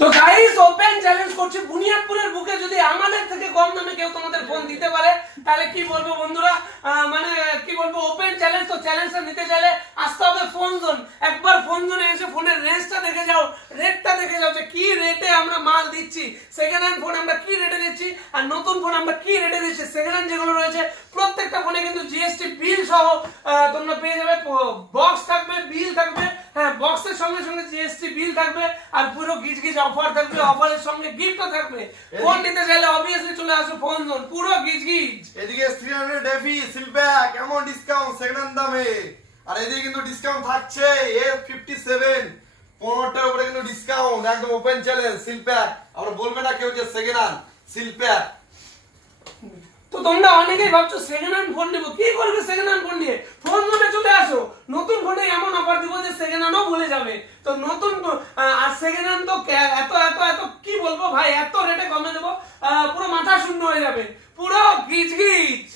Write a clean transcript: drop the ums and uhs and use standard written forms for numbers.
তো guys open challenge করছি বুনিয়াদপুরের বুকে যদি আমাদের থেকে কম দামে কেউ তোমাদের ফোন দিতে পারে তাহলে কি বলবো বন্ধুরা, মানে কি বলবো, ওপেন চ্যালেঞ্জ। তো চ্যালেঞ্জটা নিতে চাইলে আসতে হবে ফোন জোন। একবার ফোন জোনে এসে ফোনের রেঞ্জটা দেখে যাও, রেটটা দেখে যাও যে কি রেটে আমরা মাল দিচ্ছি, সেকেন্ড হ্যান্ড ফোন আমরা কি রেটে দিচ্ছি আর নতুন ফোন আমরা কি রেটে দিচ্ছি। সেকেন্ড হ্যান্ড যেগুলো রয়েছে প্রত্যেকটা ফোনে কিন্তু জিএসটি বিল সহ তোমরা পেয়ে যাবে, বক্স থাকবে, বিল থাকবে, হ্যাঁ বক্সের সঙ্গে সঙ্গে জিএসটি বিল থাকবে আর পুরো গিজ গিজ অফার থাকবে, অফারের সঙ্গে গিফটও থাকবে। ফোন নিতে চাইলে অবভিয়াসলি চলে আসো ফোন জোন, পুরো গিজ গিজ। এদিকে 300 এফি সিলপ্যাক এমন ডিসকাউন্ট সেকেন্ড হ্যান্ড দামে, আর এদিকে কিন্তু ডিসকাউন্ট থাকছে A57 15টার উপরে কিন্তু ডিসকাউন্ট, একদম ওপেন চ্যালেঞ্জ সিলপ্যাক। আমরা বলবে না কেউ যে সেকেন্ড হ্যান্ড সিলপ্যাক। তো তোমরা অনেকেই ভাবছো সেকেন্ড হ্যান্ড ফোন নেবো, কি করবে সেকেন্ড হ্যান্ড ফোন নিয়ে? ফোন জোনে চলে আসো, নতুন ফোনে এমন অফার দিব যে সেকেন্ড হ্যান্ডও ভুলে যাবে। তো নতুন আর সেকেন্ড হ্যান্ড তো এত এত এত কি বলবো ভাই, এত রেটে কমে দেবো পুরো মাথা শূন্য হয়ে যাবে, পুরো গিজ গিজ।